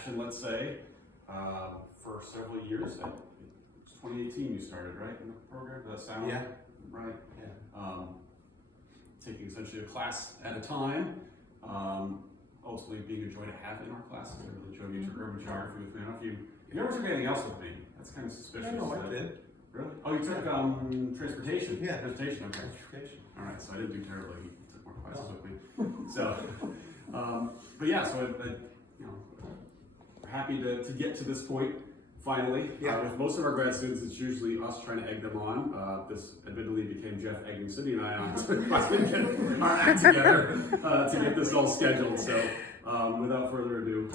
passion, let's say, for several years. It's 2018 you started, right, in the program? Does that sound right? Yeah. Taking essentially a class at a time. Ultimately being a joy to have in our classes. I really enjoyed urban geography with me. I don't know if you ever took anything else with me. That's kind of suspicious. No, I did. Really? Oh, you took transportation? Yeah. Transportation, okay. Transportation. All right, so I didn't do terribly. You took more classes with me. So, but yeah, so we're happy to get to this point finally. Yeah. With most of our grad students, it's usually us trying to egg them on. This admittedly became Jeff egging Cindy and I on to get our act together to get this all scheduled. So, without further ado,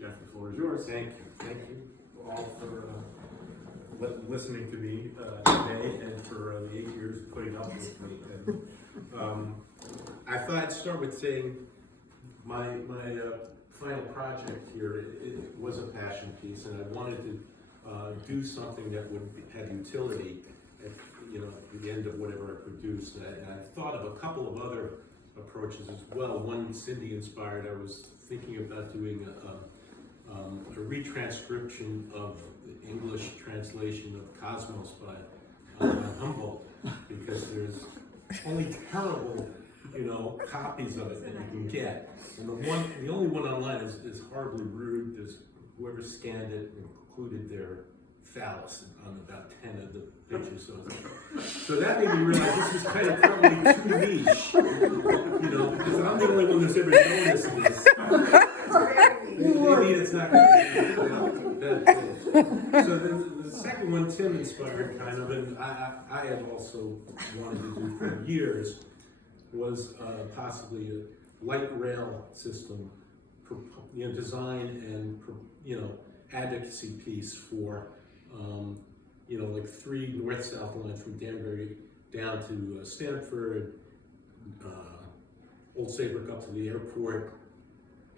Jeff, the floor is yours. Thank you. Thank you all for listening to me today and for the 8 years of putting up with me. And, I thought I'd start with saying my final project here, it was a passion piece, and I wanted to do something that would have utility at the end of whatever I produced. And I thought of a couple of other approaches as well. One Cindy inspired. I was thinking about doing a retranscription of the English translation of Cosmos by Humboldt, because there's only terrible copies of it that you can get. And the only one online is horribly rude. There's whoever scanned it included their phallus on about 10 of the pictures. So that made me realize this is kind of probably too niche, because I'm the only one that's ever noticed this. Maybe it's not going to be that close. So the second one Tim inspired kind of, and I had also wanted to do for years, was possibly a light rail system, design and advocacy piece for like 3 north-south lines from Danbury down to Stamford, Old Saybrook up to the airport,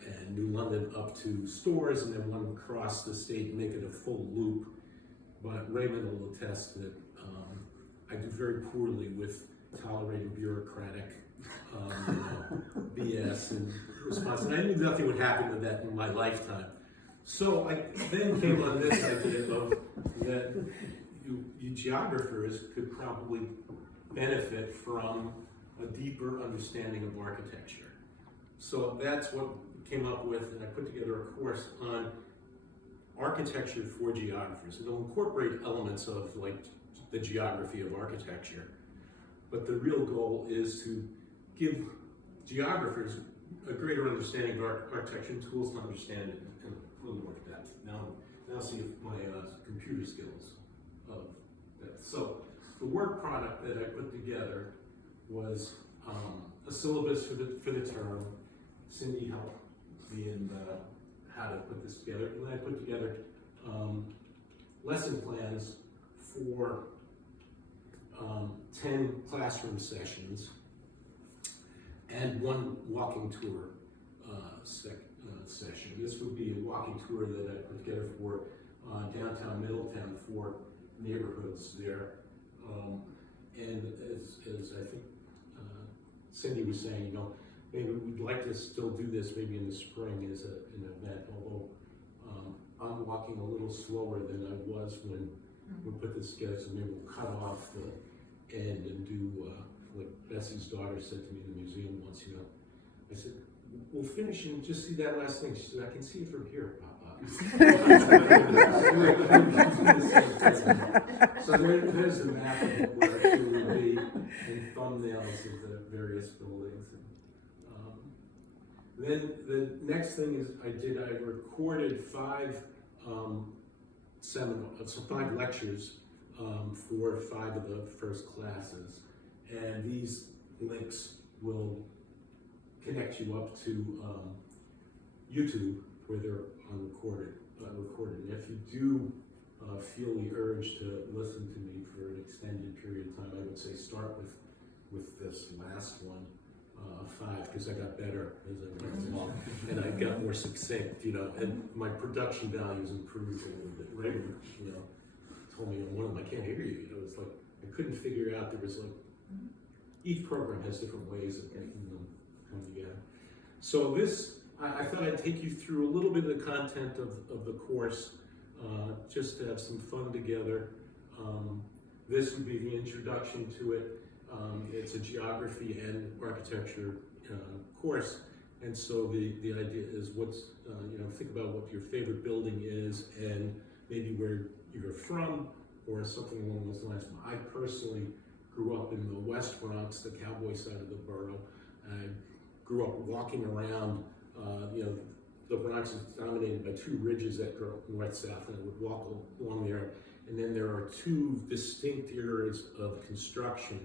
and New London up to Stores, and then one across the state, make it a full loop. But Raymond will attest that I do very poorly with tolerating bureaucratic BS and response. And I knew nothing would happen with that in my lifetime. So I then came on this idea of that you geographers could probably benefit from a deeper understanding of architecture. So that's what came up with, and I put together a course on architecture for geographers. It'll incorporate elements of like the geography of architecture, but the real goal is to give geographers a greater understanding of architecture and tools to understand it in a little more depth. Now see if my computer skills of that. So the work product that I put together was a syllabus for the term. Cindy helped me in how to put this together, and then I put together lesson plans for 10 classroom sessions and 1 walking tour session. This would be a walking tour that I put together for downtown Middletown, 4 neighborhoods there. And as I think Cindy was saying, maybe we'd like to still do this maybe in the spring as an event, although I'm walking a little slower than I was when we put this together, so maybe we'll cut off the end and do like Bessie's daughter said to me in the museum once, I said, we'll finish and just see that last thing. She said, I can see it from here, Papa. So there's the map of where it will be and thumbnails of the various buildings. Then the next thing is I recorded 5 lectures for 5 of the first classes, and these links will connect you up to YouTube where they're recorded. And if you do feel the urge to listen to me for an extended period of time, I would say start with this last one. 5, because I got better as I went along, and I got more succinct, and my production values improved a little bit. Raymond, told me on one of them, I can't hear you. It's like I couldn't figure out. There was like each program has different ways of making them come together. So this I thought I'd take you through a little bit of the content of the course, just to have some fun together. This would be the introduction to it. It's a geography and architecture course, and so the idea is think about what your favorite building is and maybe where you're from or something along those lines. I personally grew up in the West Bronx, the cowboy side of the borough. I grew up walking around, the Bronx is dominated by two ridges that go north-south, and I would walk along there. And then there are two distinct areas of construction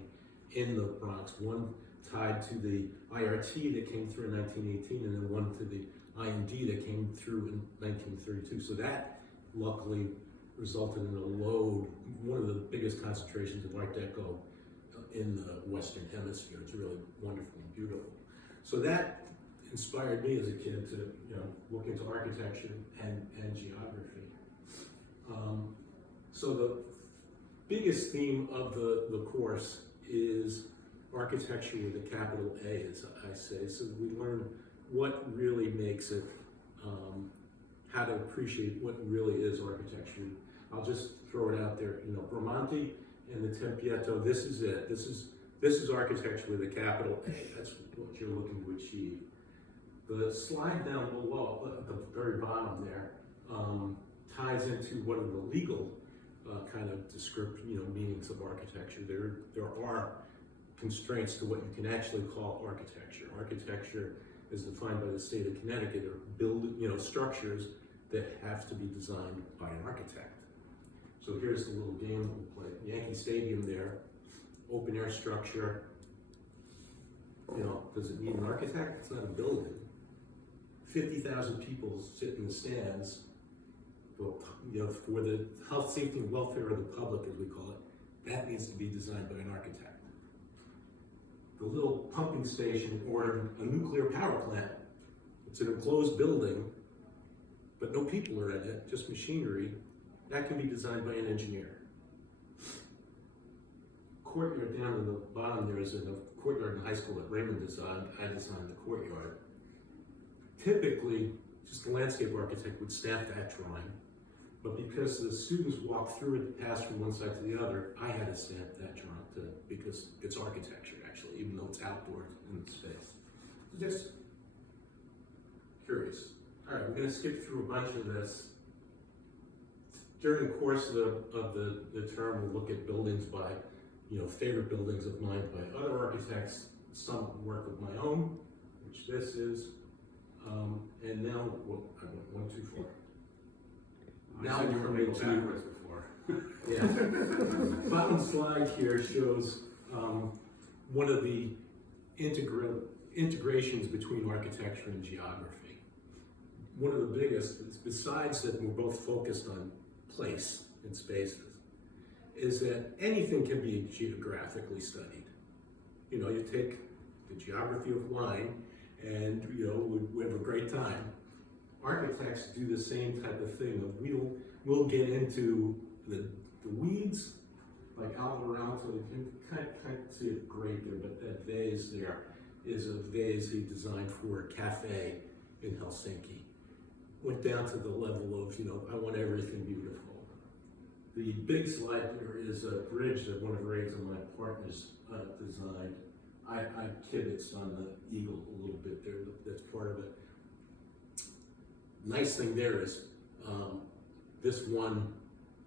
in the Bronx, one tied to the IRT that came through in 1918, and then one to the IND that came through in 1932. So that luckily resulted in one of the biggest concentrations of Art Deco in the Western Hemisphere. It's really wonderful and beautiful. So that inspired me as a kid to look into architecture and geography. So the biggest theme of the course is architecture with a capital A, as I say. So we learn what really makes it, how to appreciate what really is architecture. I'll just throw it out there. Bramante and the Tempietto, this is it. This is architecture with a capital A. That's what you're looking to achieve. The slide down below, at the very bottom there, ties into what are the legal kind of description, meanings of architecture. There are constraints to what you can actually call architecture. Architecture is defined by the state of Connecticut, or structures that have to be designed by an architect. So here's the little game we'll play. Yankee Stadium there, open air structure. Does it need an architect? It's not a building. 50,000 people sit in the stands. For the health, safety, and welfare of the public, as we call it, that needs to be designed by an architect. The little pumping station or a nuclear power plant, it's an enclosed building, but no people are in it, just machinery, that can be designed by an engineer. Courtyard down at the bottom there is a courtyard in high school that Raymond designed. I designed the courtyard. Typically, just a landscape architect would stamp that drawing. But because the students walk through it, pass from one side to the other, I had to stamp that drawing too, because it's architecture actually, even though it's outdoors in space. Just curious. All right, we're going to skip through a bunch of this. During the course of the term, we'll look at buildings by, favorite buildings of mine by other architects, some work of my own, which this is, and now, I went one too far. Now you were coming able to backwards before. yeah. Bottom slide here shows one of the integrations between architecture and geography. One of the biggest, besides that we're both focused on place and spaces, is that anything can be geographically studied. You take the geography of line and we have a great time. Architects do the same type of thing. We'll get into the weeds, like Alvarado. You can kind of see it great there, but that vase there is a vase he designed for a cafe in Helsinki. Went down to the level of, I want everything beautiful. The big slide there is a bridge that one of Ray's and my partners designed. I kibitz on the eagle a little bit there, that's part of it. Nice thing there is this won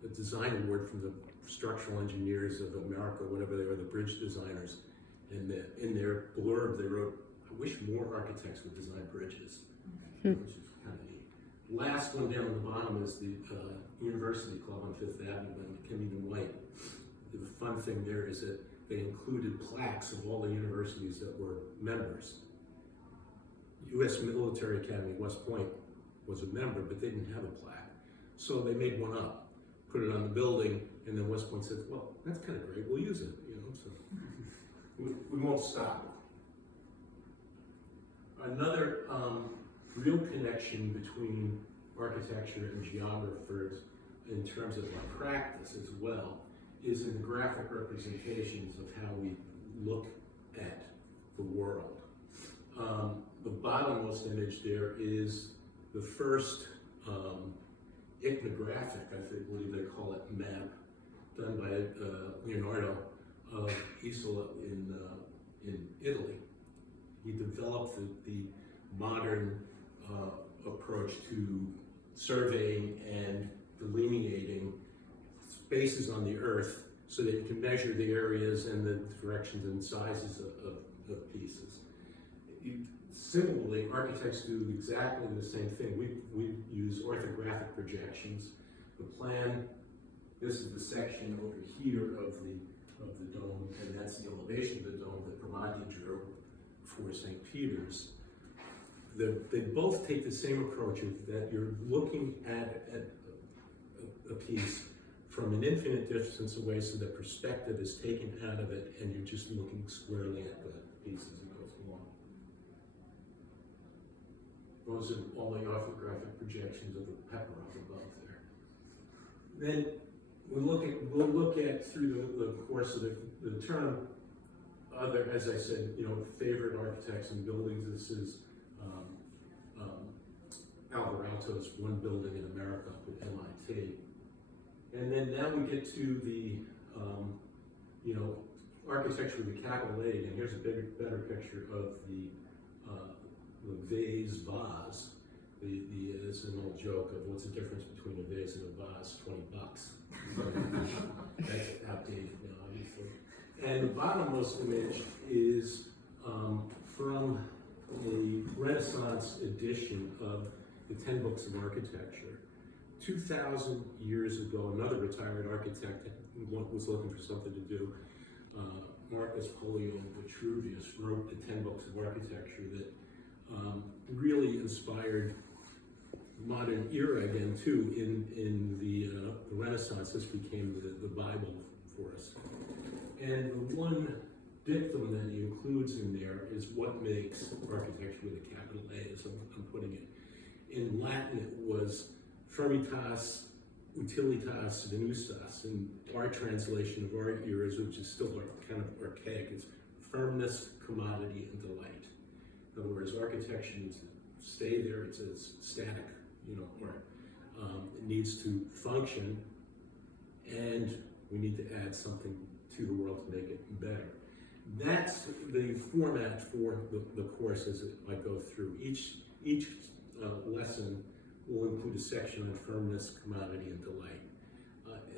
the design award from the Structural Engineers of America, whatever they were, the bridge designers. And in their blurb, they wrote, "I wish more architects would design bridges," which is kind of neat. Last one down at the bottom is the University Club on Fifth Avenue by McKinney and White. The fun thing there is that they included plaques of all the universities that were members. U.S. Military Academy, West Point, was a member, but they didn't have a plaque. So they made one up, put it on the building, and then West Point said, well, that's kind of great, we'll use it, so we won't stop. Another real connection between architecture and geographers in terms of our practice as well is in the graphic representations of how we look at the world. The bottommost image there is the first ethnographic, I believe they call it, map done by Leonardo of Isola in Italy. He developed the modern approach to surveying and delineating spaces on the Earth so that you can measure the areas and the directions and sizes of pieces. Similarly, architects do exactly the same thing. We use orthographic projections. The plan, this is the section over here of the dome, and that's the elevation of the dome that Bramante drew for St. Peter's. They both take the same approach of that you're looking at a piece from an infinite distance away, so the perspective is taken out of it and you're just looking squarely at the piece as it goes along. Those are all the orthographic projections of the pepper up above there. Then we'll look at through the course of the term other, as I said, favorite architects and buildings. This is Alvarato's One Building in America with MIT. And then now we get to the, architecture with a capital A, and here's a better picture of the vase. It's an old joke of what's the difference between a vase and a vase, $20. That's outdated now, obviously. And the bottommost image is from a Renaissance edition of the 10 Books of Architecture. 2,000 years ago, another retired architect was looking for something to do. Marcus Polio Vitruvius wrote the 10 Books of Architecture that really inspired modern era again too. In the Renaissance, this became the Bible for us. And the one dictum that he includes in there is what makes architecture with a capital A, as I'm putting it. In Latin, it was firmitas, utilitas, venustas. In our translation of our ears, which is still kind of archaic, it's firmness, commodity, and delight. In other words, architecture needs to stay there. It's static, or it needs to function, and we need to add something to the world to make it better. That's the format for the course as I go through. Each lesson will include a section on firmness, commodity, and delight.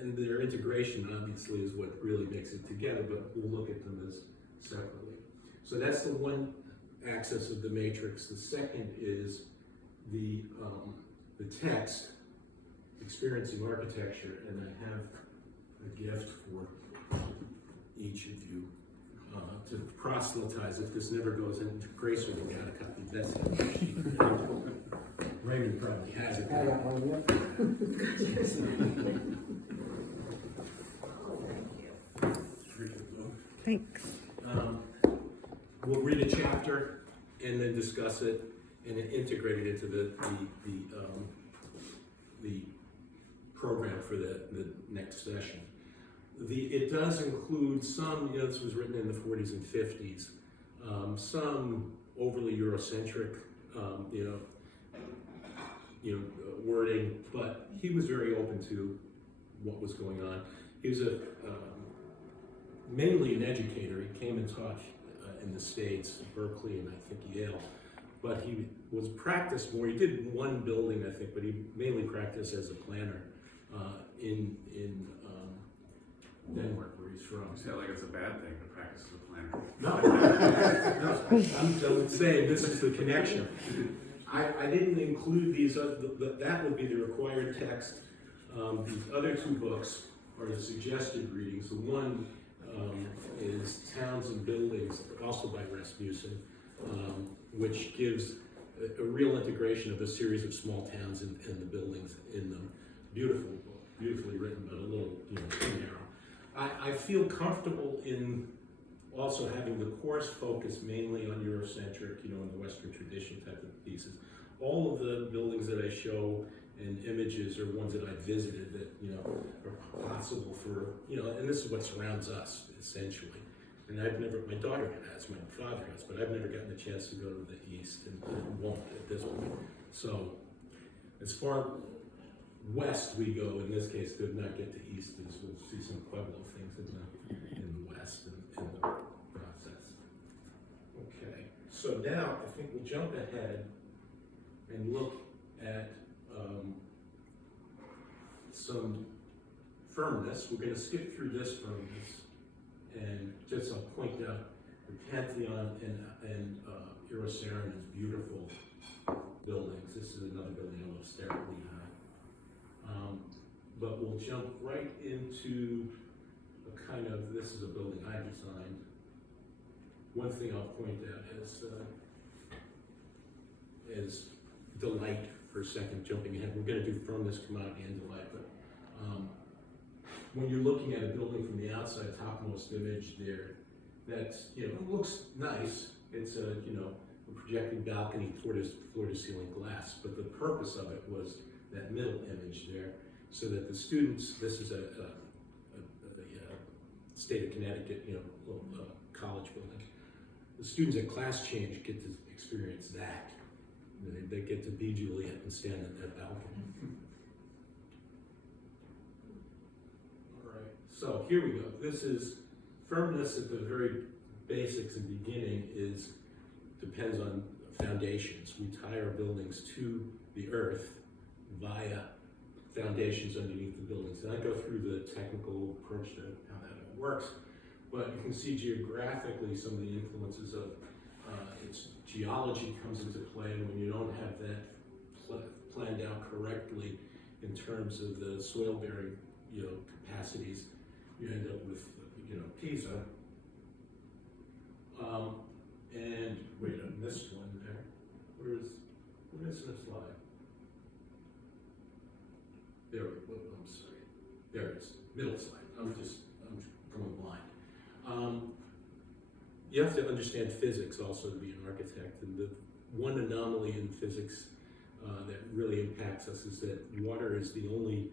And their integration, obviously, is what really makes it together, but we'll look at them as separately. So that's the one axis of the matrix. The second is the text, Experiencing Architecture, and I have a gift for each of you to proselytize. If this never goes into Grace, we've got a copy of that. Raymond probably has it. Thanks. We'll read a chapter and then discuss it and then integrate it into the program for the next session. It does include some, this was written in the 40s and 50s, some overly Eurocentric, wording, but he was very open to what was going on. He was mainly an educator. He came and taught in the States, Berkeley and I think Yale, but he was practiced more. He did one building, I think, but he mainly practiced as a planner in Denmark, where he's from. You say it like it's a bad thing to practice as a planner. No, I'm saying this is the connection. I didn't include these, that would be the required text. These other two books are the suggested readings. The one is Towns and Buildings, also by Rasmussen, which gives a real integration of a series of small towns and the buildings in them. Beautiful book, beautifully written, but a little too narrow. I feel comfortable in also having the course focus mainly on Eurocentric, in the Western tradition type of pieces. All of the buildings that I show and images are ones that I visited that, are possible for, and this is what surrounds us, essentially. And my daughter has, my father has, but I've never gotten a chance to go to the east and won't at this point. So as far west we go, in this case, did not get to east, as we'll see some Pueblo things in the west in the process. Okay, so now I think we'll jump ahead and look at some firmness. We're going to skip through this firmness, and just I'll point out the Pantheon and Iracerin is beautiful buildings. This is another building I love, hysterically high. But we'll jump right into a kind of, this is a building I designed. One thing I'll point out is delight for a second, jumping ahead. We're going to do firmness, commodity, and delight, but when you're looking at a building from the outside, topmost image there, that's, it looks nice. It's a, a projecting balcony, floor-to-ceiling glass, but the purpose of it was that middle image there, so that the students, this is a state of Connecticut, little college building. The students at class change get to experience that. They get to be Juliet and stand at that balcony. All right, so here we go. This is firmness at the very basics and beginning depends on foundations. We tie our buildings to the earth via foundations underneath the buildings. And I go through the technical approach to how that all works, but you can see geographically some of the influences of its geology comes into play when you don't have that planned out correctly in terms of the soil bearing capacities. You end up with Pisa. And wait, I missed one there. Where is the slide? There we go. I'm sorry. There it is. Middle slide. I'm going blind. You have to understand physics also to be an architect. And the one anomaly in physics that really impacts us is that water is the only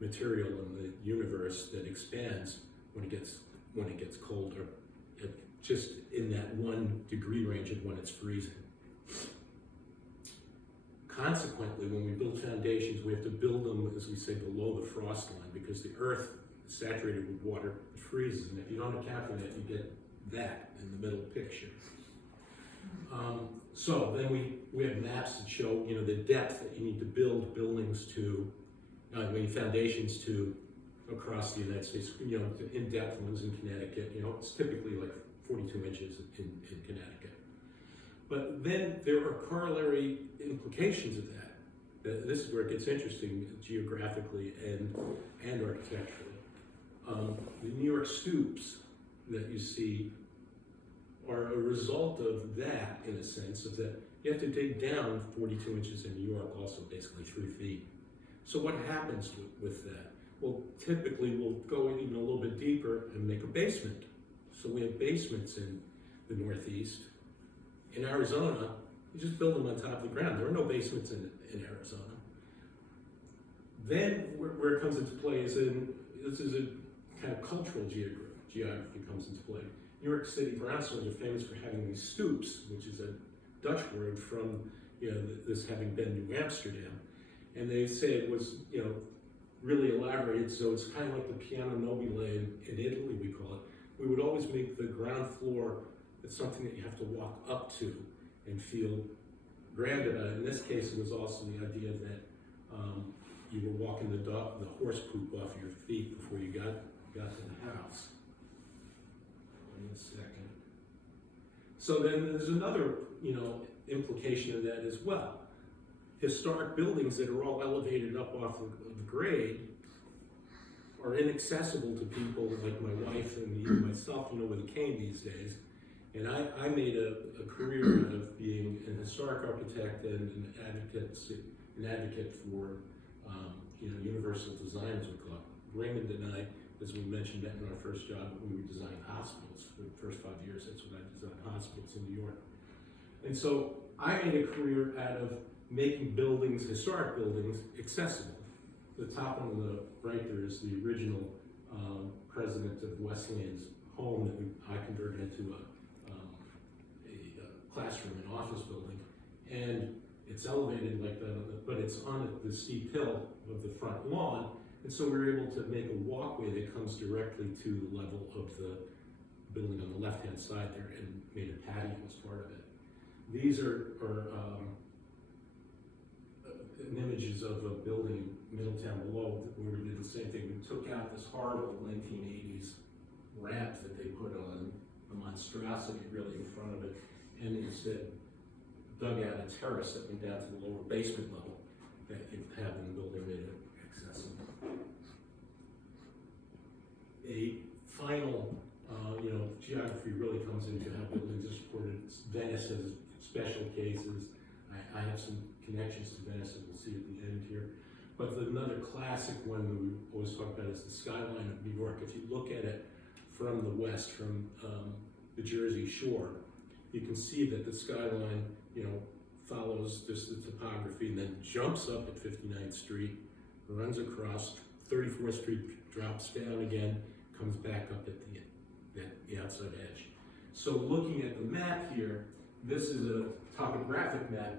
material in the universe that expands when it gets colder, just in that 1 degree range of when it's freezing. Consequently, when we build foundations, we have to build them, as we say, below the frost line, because the earth is saturated with water, it freezes, and if you don't account for that, you get that in the middle picture. So then we have maps that show the depth that you need to build buildings to, foundations to across the United States. In-depth ones in Connecticut, it's typically like 42 inches in Connecticut. But then there are corollary implications of that. This is where it gets interesting geographically and architecturally. The New York stoops that you see are a result of that, in a sense, of that you have to dig down 42 inches in New York, also basically 3 feet. So what happens with that? Well, typically we'll go even a little bit deeper and make a basement. So we have basements in the Northeast. In Arizona, you just build them on top of the ground. There are no basements in Arizona. Then where it comes into play is this is a kind of cultural geography comes into play. New York City brownstones are famous for having these stoops, which is a Dutch word from this having been New Amsterdam. And they say it was really elaborated, so it's kind of like the piano nobile in Italy, we call it. We would always make the ground floor, it's something that you have to walk up to and feel grand about it. In this case, it was also the idea that you were walking the horse poop off your feet before you got to the house. Wait a second. So then there's another, implication of that as well. Historic buildings that are all elevated up off of the grade are inaccessible to people like my wife and even myself, with a cane these days. And I made a career out of being an historic architect and an advocate for universal design, as we call it. Raymond and I, as we mentioned, met in our first job. We were designing hospitals for the first 5 years. That's when I designed hospitals in New York. And so I made a career out of making buildings, historic buildings, accessible. The top one on the right there is the original president of Wesleyan's home that I converted into a classroom and office building, and it's elevated like that, but it's on the steep hill of the front lawn, and so we were able to make a walkway that comes directly to the level of the building on the left-hand side there, and made a patio as part of it. These are images of a building in Middletown below where we did the same thing. We took out this horrible 1980s ramp that they put on the monstrosity really in front of it, and instead dug out a terrace that went down to the lower basement level that you have in the building, made it accessible. A final, geography really comes into how buildings are supported. Venice has special cases. I have some connections to Venice that we'll see at the end here. But another classic one that we always talk about is the skyline of New York. If you look at it from the west, from the Jersey Shore, you can see that the skyline, follows just the topography and then jumps up at 59th Street, runs across, 34th Street drops down again, comes back up at the outside edge. So looking at the map here, this is a topographic map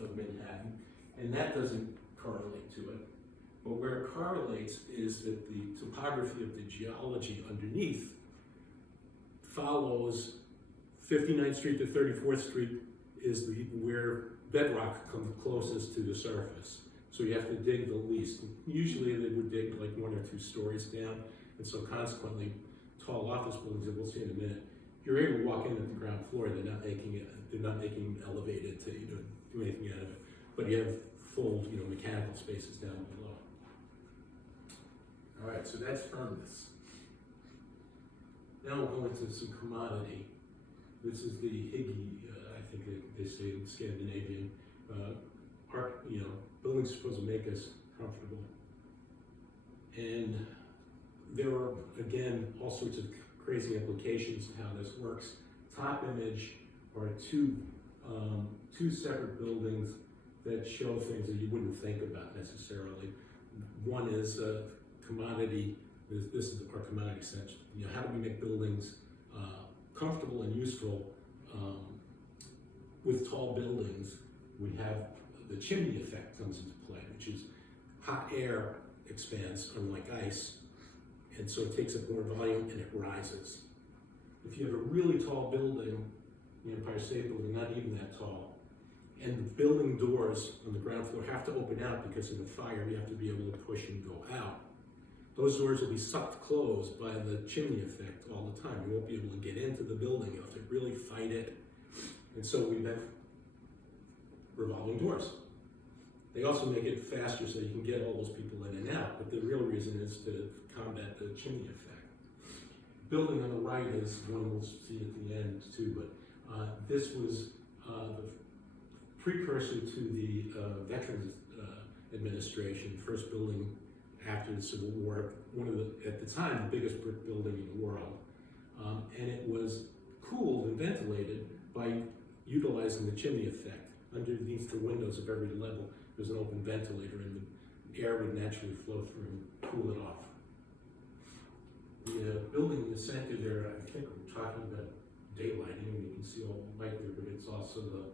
of Manhattan, and that doesn't correlate to it. But where it correlates is that the topography of the geology underneath follows 59th Street to 34th Street is where bedrock comes closest to the surface. So you have to dig the least. Usually they would dig like 1 or 2 stories down, and so consequently, tall office buildings that we'll see in a minute, you're able to walk in at the ground floor. They're not making it elevated to do anything out of it, but you have full mechanical spaces down below. All right, so that's firmness. Now we'll go into some commodity. This is the Higgy, I think they say in Scandinavian. Buildings are supposed to make us comfortable. And there are, again, all sorts of crazy implications to how this works. Top image are two separate buildings that show things that you wouldn't think about necessarily. One is commodity. This is our commodity section. How do we make buildings comfortable and useful? With tall buildings, we have the chimney effect comes into play, which is hot air expands unlike ice, and so it takes up more volume and it rises. If you have a really tall building, the Empire State Building, not even that tall, and the building doors on the ground floor have to open out because in the fire you have to be able to push and go out. Those doors will be sucked closed by the chimney effect all the time. You won't be able to get into the building. You have to really fight it. And so we have revolving doors. They also make it faster so you can get all those people in and out, but the real reason is to combat the chimney effect. Building on the right is one we'll see at the end too, but this was the precursor to the Veterans Administration, first building after the Civil War, at the time, the biggest brick building in the world. And it was cooled and ventilated by utilizing the chimney effect. Underneath the windows of every level, there's an open ventilator and the air would naturally flow through and cool it off. The building in the center there, I think we're talking about daylighting, and you can see all the light there, but it's also the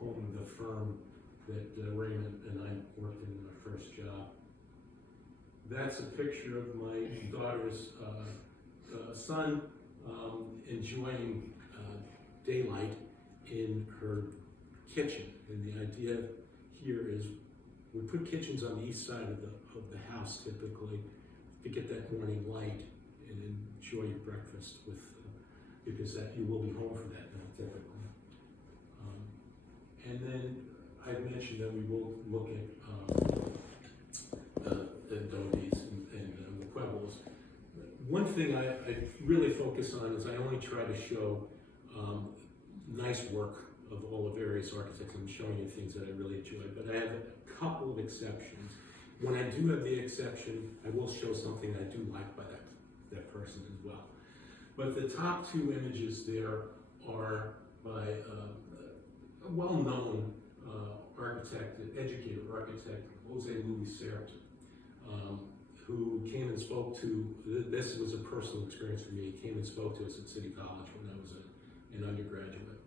home of the firm that Raymond and I worked in our first job. That's a picture of my daughter's son enjoying daylight in her kitchen. And the idea here is we put kitchens on the east side of the house typically to get that morning light and enjoy your breakfast with, because you will be home for that night typically. And then I mentioned that we will look at the adobes and the Pueblos. One thing I really focus on is I only try to show nice work of all the various architects. I'm showing you things that I really enjoy, but I have a couple of exceptions. When I do have the exception, I will show something I do like by that person as well. But the top 2 images there are by a well-known architect, educator architect, Jose Luis Certa, who came and spoke to, this was a personal experience for me, he came and spoke to us at City College when I was an undergraduate.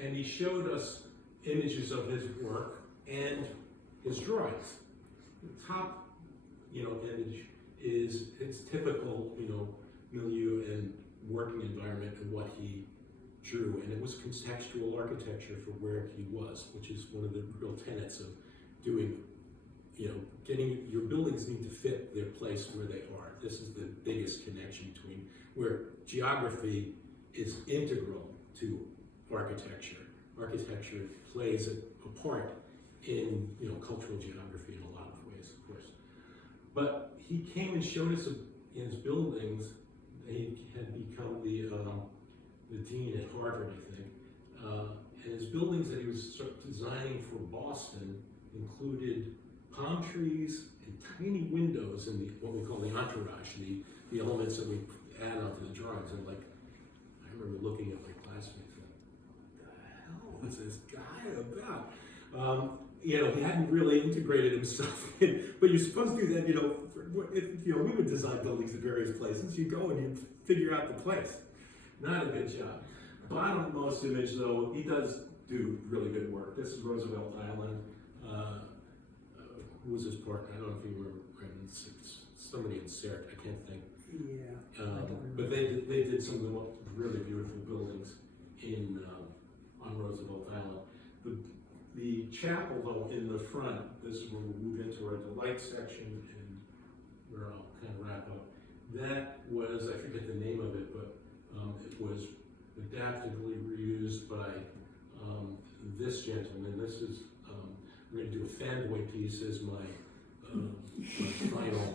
And he showed us images of his work and his drawings. The top, image is its typical, milieu and working environment and what he drew. And it was contextual architecture for where he was, which is one of the real tenets of doing, getting your buildings need to fit their place where they are. This is the biggest connection between where geography is integral to architecture. Architecture plays a part in cultural geography in a lot of ways, of course. But he came and showed us in his buildings. He had become the dean at Harvard, I think. And his buildings that he was designing for Boston included palm trees and tiny windows in what we call the entourage, the elements that we add onto the drawings. And I remember looking at my classmates like, what the hell was this guy about? He hadn't really integrated himself in, but you're supposed to do that, we would design buildings at various places. You go and you figure out the place. Not a good job. Bottommost image, though, he does do really good work. This is Roosevelt Island. Who was his partner? I don't know if you remember. Somebody in CERT, I can't think. Yeah. But they did some of the really beautiful buildings on Roosevelt Island. The chapel, though, in the front, this is where we move into our delight section, and where I'll kind of wrap up. That was, I forget the name of it, but it was adaptively reused by this gentleman. This is, we're going to do a fanboy piece as my final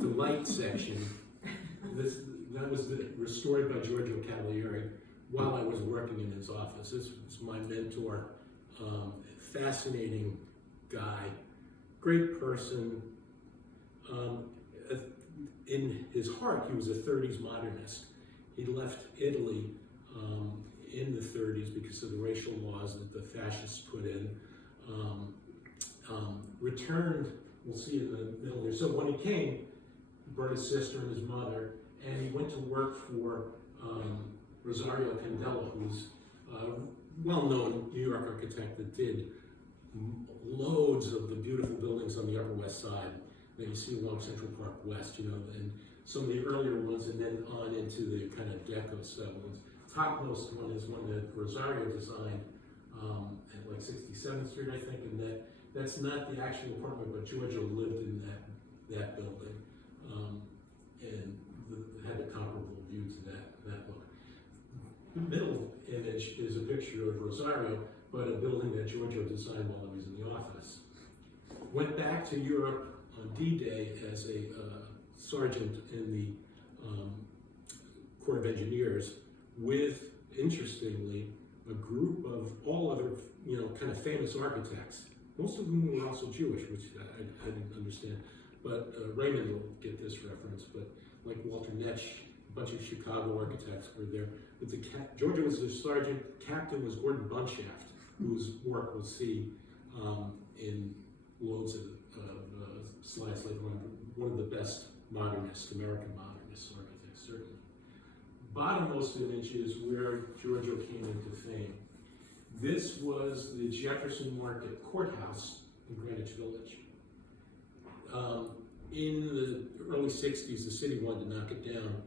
delight section. That was restored by Giorgio Cavalieri while I was working in his office. This was my mentor, fascinating guy, great person. In his heart, he was a 30s modernist. He left Italy in the 30s because of the racial laws that the fascists put in. Returned, we'll see in the middle here. So when he came, he brought his sister and his mother, and he went to work for Rosario Candela, who's a well-known New York architect that did loads of the beautiful buildings on the Upper West Side that you see along Central Park West, and some of the earlier ones, and then on into the kind of deco style ones. Topmost one is one that Rosario designed at 67th Street, I think, and that's not the actual apartment, but Giorgio lived in that building, and had a comparable view to that look. The middle image is a picture of Rosario, but a building that Giorgio designed while he was in the office. Went back to Europe on D-Day as a sergeant in the Corps of Engineers with, interestingly, a group of all other, kind of famous architects. Most of whom were also Jewish, which I didn't understand. But Raymond will get this reference, but like Walter Netsch, a bunch of Chicago architects were there. But Giorgio was the sergeant, captain was Gordon Bunshaft, whose work we'll see in loads of slides later on. One of the best modernists, American modernist architects, certainly. Bottommost image is where Giorgio came into fame. This was the Jefferson Market Courthouse in Greenwich Village. In the early 60s, the city wanted to knock it down.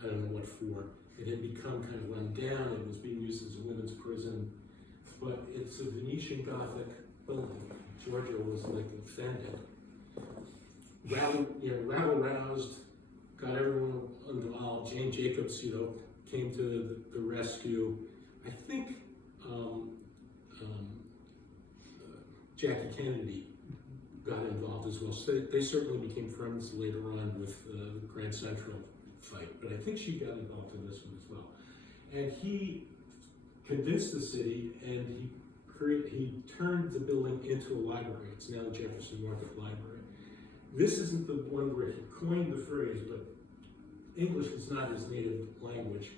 I don't know what for. It had become kind of run down. It was being used as a women's prison. But it's a Venetian Gothic building. Giorgio was offended. Rabble-roused, got everyone involved. Jane Jacobs, came to the rescue. I think Jackie Kennedy got involved as well. So they certainly became friends later on with the Grand Central fight, but I think she got involved in this one as well. And he convinced the city, and he turned the building into a library. It's now the Jefferson Market Library. This isn't the one where he coined the phrase, but English is not his native language,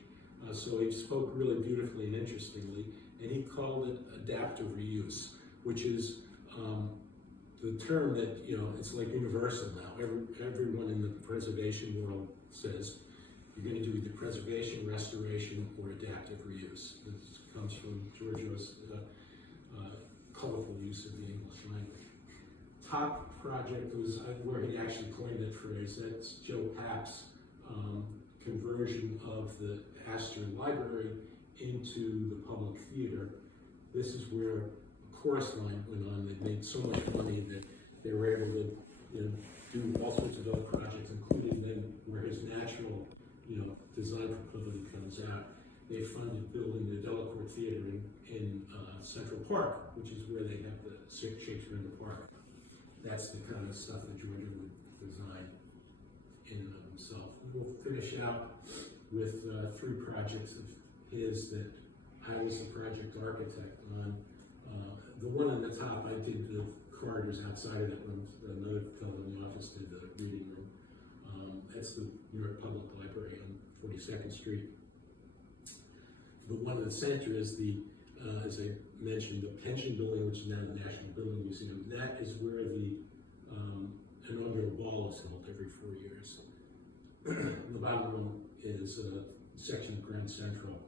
so he spoke really beautifully and interestingly, and he called it adaptive reuse, which is the the term that, you know, it's like universal now. Everyone in the preservation world says you're going to do either preservation, restoration, or adaptive reuse. This comes from Giorgio's colorful use of the English language. Top project was where he actually coined that phrase. That's Joe Papp's conversion of the Astor Library into the public theater. This is where a chorus line went on. They made so much money that they were able to, you know, do all sorts of other projects, including then where his natural, you know, design proclivity comes out. They funded building the Delacorte Theater in Central Park, which is where they have the Shakespeare in the Park. That's the kind of stuff that Georgia would design in and of himself. We'll finish out with 3 projects of his that I was the project architect on. The one on the top, I did the corridors outside of that room. Another fellow in the office did the reading room. That's the New York Public Library on 42nd Street. The one in the center is the, as I mentioned, the pension building, which is now the National Building Museum. That is where the inaugural ball is held every 4 years. The bottom one is a section of Grand Central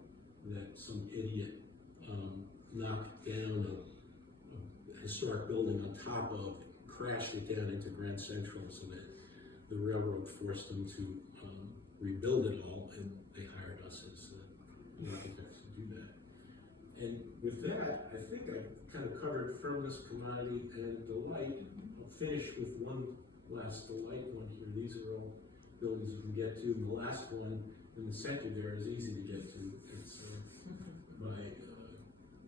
that some idiot knocked down a historic building on top of, crashed it down into Grand Central, so that the railroad forced them to rebuild it all, and they hired us as the architects to do that. And with that, I think I kind of covered firmness, commodity, and delight. I'll finish with one last delight one here. These are all buildings you can get to. And the last one in the center there is easy to get to. It's by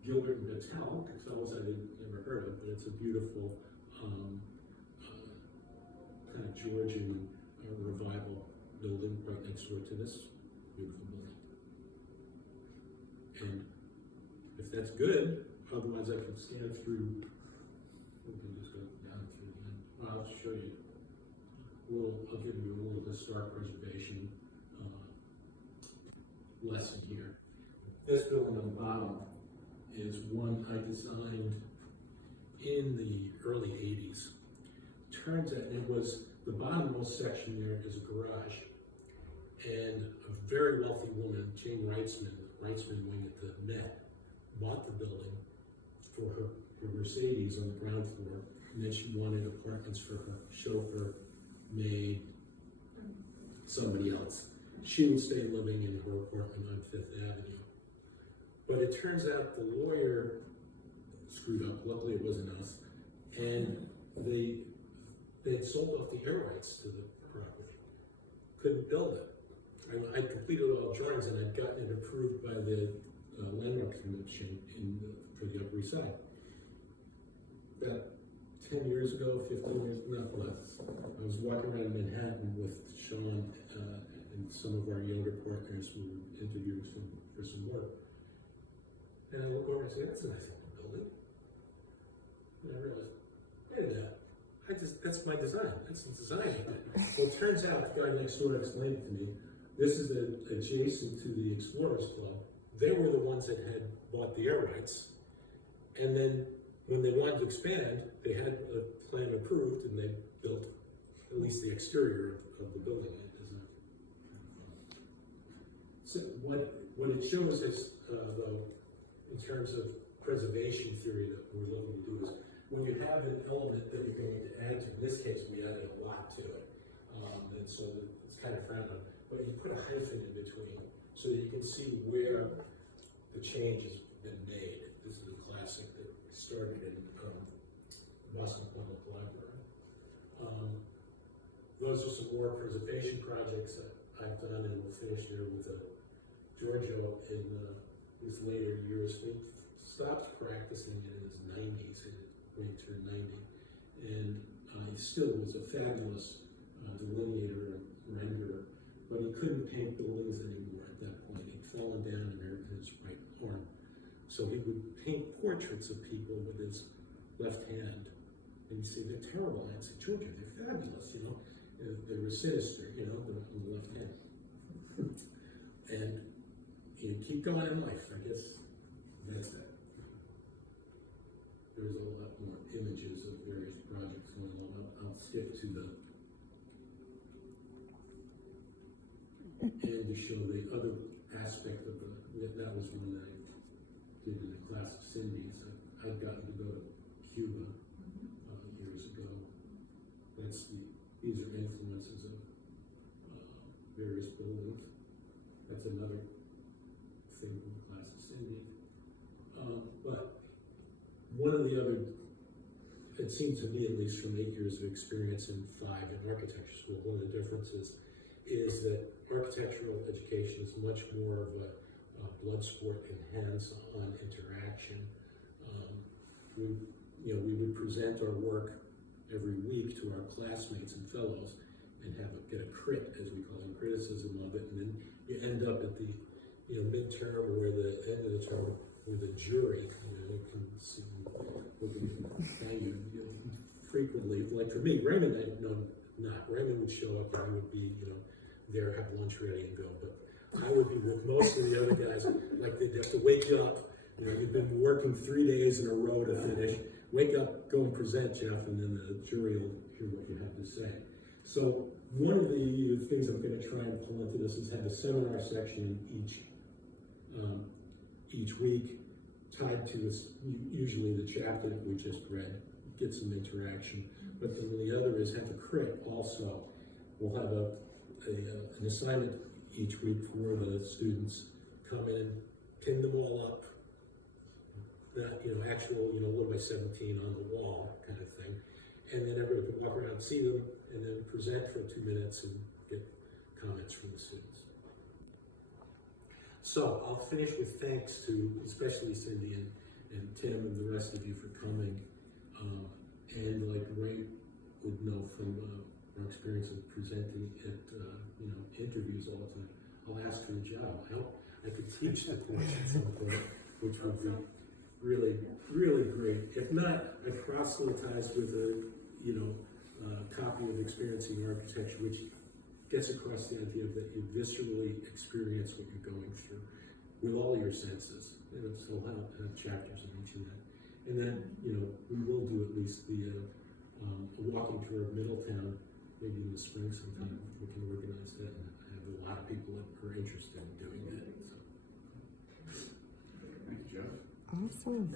Gilbert and Battelle, fellows I never heard of, but it's a beautiful kind of Georgian revival building right next door to this beautiful building. And if that's good, otherwise I can scan through. We can just go down through the end. I'll show you. I'll give you a little historic preservation lesson here. This building on the bottom is one I designed in the early 80s. Turns out it was the bottommost section there is a garage. And a very wealthy woman, Jane Reitzman, the Reitzman wing at the Met, bought the building for her Mercedes on the ground floor, and then she wanted apartments for her chauffeur, maid, somebody else. She would stay living in her apartment on 5th Avenue. But it turns out the lawyer screwed up. Luckily it wasn't us. And they had sold off the air rights to the property. Couldn't build it. I'd completed all drawings and I'd gotten it approved by the Landmark Commission for the Upper East Side. About 10 years ago, 15 years, not less, I was walking around Manhattan with Sean and some of our younger partners who were interviewing for some work. And I look over and say, that's a nice little building. And I realized, wait a minute, that's my design. That's the design I did. Well, it turns out the guy next door explained it to me. This is adjacent to the Explorers Club. They were the ones that had bought the air rights. And then when they wanted to expand, they had a plan approved and they built at least the exterior of the building. So what it shows is, though, in terms of preservation theory that we're looking to do is, when you have an element that you're going to add to, in this case we added a lot to it, and so it's kind of frowned on, but you put a hyphen in between so that you can see where the change has been made. This is a classic that started in Boston Public Library. Those are some more preservation projects that I've done, and we'll finish here with Giorgio in his later years. He stopped practicing in his 90s, when he turned 90, and he still was a fabulous delineator and renderer, but he couldn't paint buildings anymore at that point. He'd fallen down and hurt his right arm. So he would paint portraits of people with his left hand, and he'd say, they're terrible. I'd say, Georgia, they're fabulous, you know. They were sinister, you know, on the left hand. And you keep going in life, I guess that's that. There's a lot more images of various projects. to the, and to show the other aspect of that was one that I did in the class of Cindy's. I'd gotten to go to Cuba years ago. These are influences of various buildings. That's another thing from the class of Cindy. But one of the other, it seemed to me, at least from 8 years of experience in 5 in architecture school, one of the differences is that architectural education is much more of a blood sport and hands-on interaction. We would present our work every week to our classmates and fellows and get a crit, as we call it, criticism of it, and then you end up at the midterm or the end of the term with a jury. You can see frequently, like for me, Raymond, Raymond would show up and I would be, there, have lunch ready and go. But I would be with most of the other guys, like they'd have to wake you up. You've been working 3 days in a row to finish. Wake up, go and present, Jeff, and then the jury will hear what you have to say. So one of the things I'm going to try and pull into this is have a seminar section each week tied to this, usually the chapter that we just read, get some interaction. But then the other is have a crit also. We'll have an assignment each week for the students. Come in, pin them all up. That, what am I, 17 on the wall kind of thing. And then everyone can walk around, see them, and then present for 2 minutes and get comments from the students. So I'll finish with thanks to especially Cindy and Tim and the rest of you for coming. And like Ray would know from our experience of presenting at interviews all the time, I'll ask for the job. I could teach the course at some point, which would be really, really great. If not, I proselytize with a copy of Experiencing Architecture, which gets across the idea that you viscerally experience what you're going through with all your senses. So we'll have chapters in each of that. And then, we will do at least a walking tour of Middletown, maybe in the spring sometime. We can organize that, and I have a lot of people that are interested in doing that. So. Thank you, Jeff. Awesome.